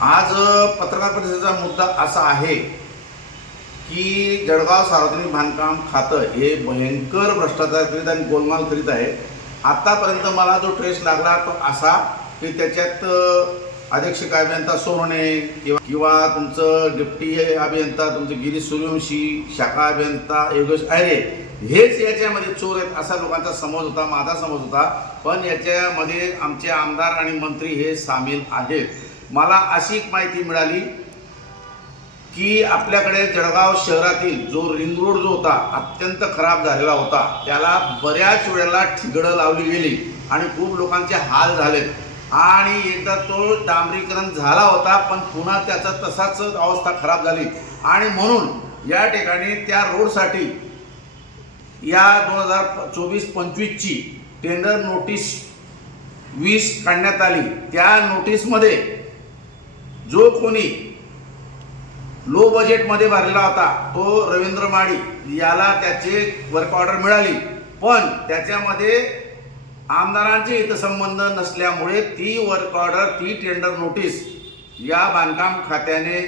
आज पत्रकार परिषदेचा मुद्दा असा आहे की जळगाव सार्वजनिक बांधकाम खातं हे भयंकर भ्रष्टाचार करीत आणि गोलमाल करीत आहे। आतापर्यंत मला जो ट्रेस लागला तो असा की त्याच्यात अधीक्षक अभियंता सोनवणे किंवा तुमचं डिप्टी अभियंता तुमचे गिरीश सूर्यवंशी, शाखा अभियंता योगेश अरे हेच याच्यामध्ये चोर आहेत असा लोकांचा समज होता, माझा समज होता। पण याच्यामध्ये आमचे आमदार आणि मंत्री हे सामील आहेत। मला अशी एक माहिती मिळाली की आपल्याकडे जळगाव शहरातील जो रिंग रोड जो होता अत्यंत खराब झालेला होता, त्याला बऱ्याच वेळेला ठिगडं लावली गेली आणि खूप लोकांचे हाल झालेत। आणि एकदा तो डांबरीकरण झाला होता पण पुन्हा त्याचा तसाच अवस्था खराब झाली आणि म्हणून या ठिकाणी त्या रोडसाठी या 2024-25 ची टेंडर नोटीस 20 काढण्यात आली। त्या नोटीसमध्ये जो कोणी लो बजेटमध्ये भरलेला होता तो रवींद्र माडी याला त्याचे वर्क ऑर्डर मिळाली, पण त्याच्यामध्ये आमदारांचे हितसंबंध नसल्यामुळे ती वर्क ऑर्डर, ती टेंडर नोटीस या बांधकाम खात्याने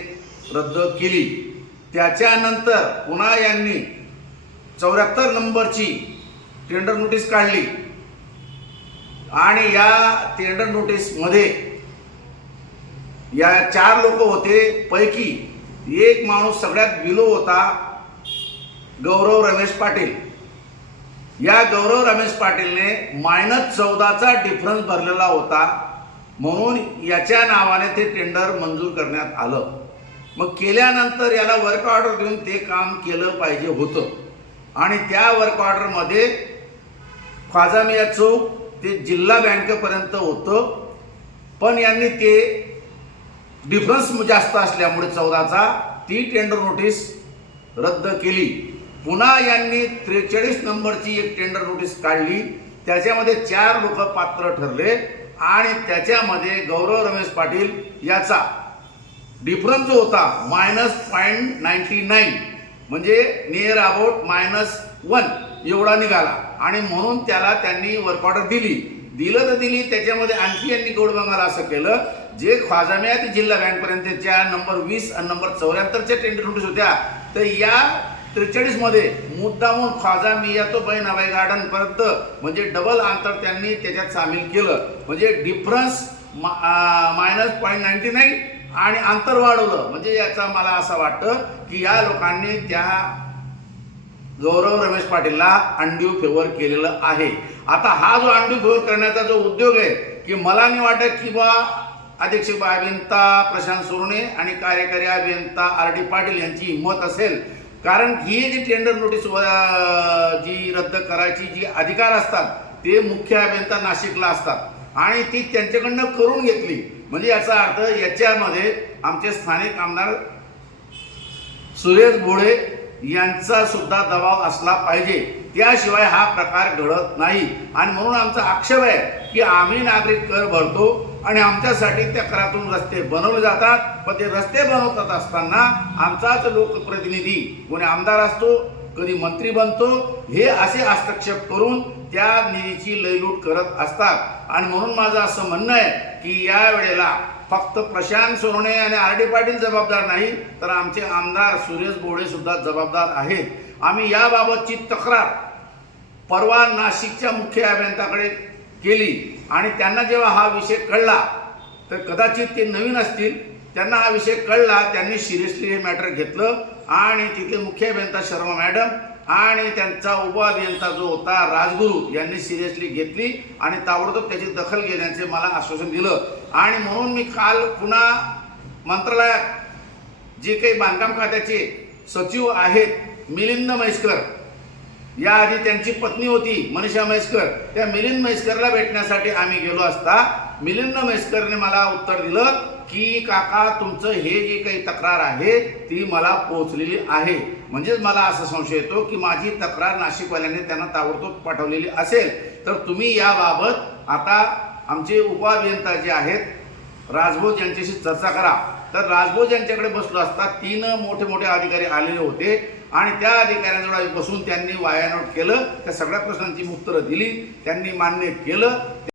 रद्द केली। त्याच्यानंतर पुन्हा यांनी 74 नंबरची टेंडर नोटीस काढली आणि या टेंडर नोटीसमध्ये या 4 लोक होते, पैकी एक माणूस सगळ्यात बिलो होता, गौरव रमेश पाटील। या गौरव रमेश पाटीलने -14चा डिफरन्स भरलेला होता, म्हणून याच्या नावाने ते टेंडर मंजूर करण्यात आलं। मग केल्यानंतर याला वर्क ऑर्डर देऊन ते काम केलं पाहिजे होतं आणि त्या वर्क ऑर्डरमध्ये ख्वाजा मियाँ चौक ते जिल्हा बँकेपर्यंत होतं, पण यांनी ते डिफरन्स जास्त असल्यामुळे 14चा ती टेंडर नोटीस रद्द केली। पुन्हा यांनी 43 नंबरची एक टेंडर नोटीस काढली, त्याच्यामध्ये 4 लोक पात्र ठरले आणि त्याच्यामध्ये गौरव रमेश पाटील याचा डिफरन्स जो होता -0.99 म्हणजे नियर अबाउट -1 एवढा निघाला आणि म्हणून त्याला त्यांनी वर्क ऑर्डर दिलं तर दिली। त्याच्यामध्ये आणखी यांनी गोडबंगाला असं केलं, जे ख्वाजा मियाँ ते जिल्हा बँकपर्यंतच्या नंबर 20 आणि नंबर 74च्या टेंडर नोटीस होत्या, तर या 43 मध्ये मुद्दामून ख्वाजा मियाँ तो बहिणाबाई गार्डन पर्यंत म्हणजे डबल अंतर त्यांनी त्याच्यात सामील केलं, म्हणजे डिफरन्स -0.99 आणि अंतर वाढवलं। म्हणजे याचा मला असं वाटतं की या लोकांनी त्या गौरव रमेश पाटीलला अंड्यू फेवर केलेलं आहे। आता हा जो अंड्यू फेवर करण्याचा जो उद्योग आहे की मला नाही वाटत की बा अधीक्षक अभियंता प्रशांत सोनवणे आणि कार्यकारी अभियंता RD पाटील यांची हिंमत असेल, कारण ही जी टेंडर नोटीस जी रद्द करायची जी अधिकार असतात ते मुख्य अभियंता नाशिकला असतात आणि ती त्यांच्याकडनं करून घेतली। म्हणजे याचा अर्थ याच्यामध्ये आमचे स्थानिक आमदार सुरेश भोळे यांचा सुद्धा दबाव असला पाहिजे, त्याशिवाय हा प्रकार घडत नाही। आणि म्हणून आमचा आक्षेप आहे की आम्ही नागरिक कर भरतो आणि आमच्यासाठी त्या करातून रस्ते बनवले जातात, पण ते रस्ते बनवतात असताना आमचाच लोकप्रतिनिधी कोणी आमदार असतो, कधी मंत्री बनतो, हे असे हस्तक्षेप करून त्या निधीची लयलूट करत असतात। आणि म्हणून माझं असं म्हणणं आहे की या वेळेला फक्त प्रशांत सोनवणे आणि RD पाटील जबाबदार नाही, तर आमचे आमदार सुरेश भोळे सुद्धा जबाबदार आहेत। आम्ही याबाबतची तक्रार परवा नाशिकच्या मुख्य अभियंत्याकडे केली आणि त्यांना जेव्हा हा विषय कळला, तर कदाचित ते नवीन असतील, त्यांना हा विषय कळला, त्यांनी सिरियसली हे मॅटर घेतलं आणि तिथले मुख्य अभियंता शर्मा मॅडम आणि त्यांचा उपअभियंता जो होता राजगुरू यांनी सिरियसली घेतली आणि ताबडतोब त्याची दखल घेण्याचे मला आश्वासन दिलं। आणि म्हणून मी काल पुन्हा मंत्रालयात जे काही बांधकाम खात्याचे सचिव आहेत मिलिंद म्हैसकर, याआधी त्यांची पत्नी होती मनीषा म्हैसकर, त्या मिलिंद म्हैसकरला भेटण्यासाठी आम्ही गेलो असता मिलिंद म्हैसकरने मला उत्तर दिलं की काका तुमचं हे जे काही तक्रार आहे ती मला पोहोचलेली आहे। म्हणजेच मला असा संशय येतो की माझी तक्रार नाशिकवाल्यांनी त्यांना ताबडतोब पाठवलेली असेल, तर तुम्ही याबाबत आता आमचे उपअभियंता जे आहेत राजभोज यांच्याशी चर्चा करा। तर राजभोज यांच्याकडे बसलो असता 3 मोठे अधिकारी आलेले होते आणि त्या अधिकाऱ्यांजवळ बसून त्यांनी वायानोट केलं, त्या सगळ्या प्रश्नांची उत्तरं दिली, त्यांनी मान्य केलं।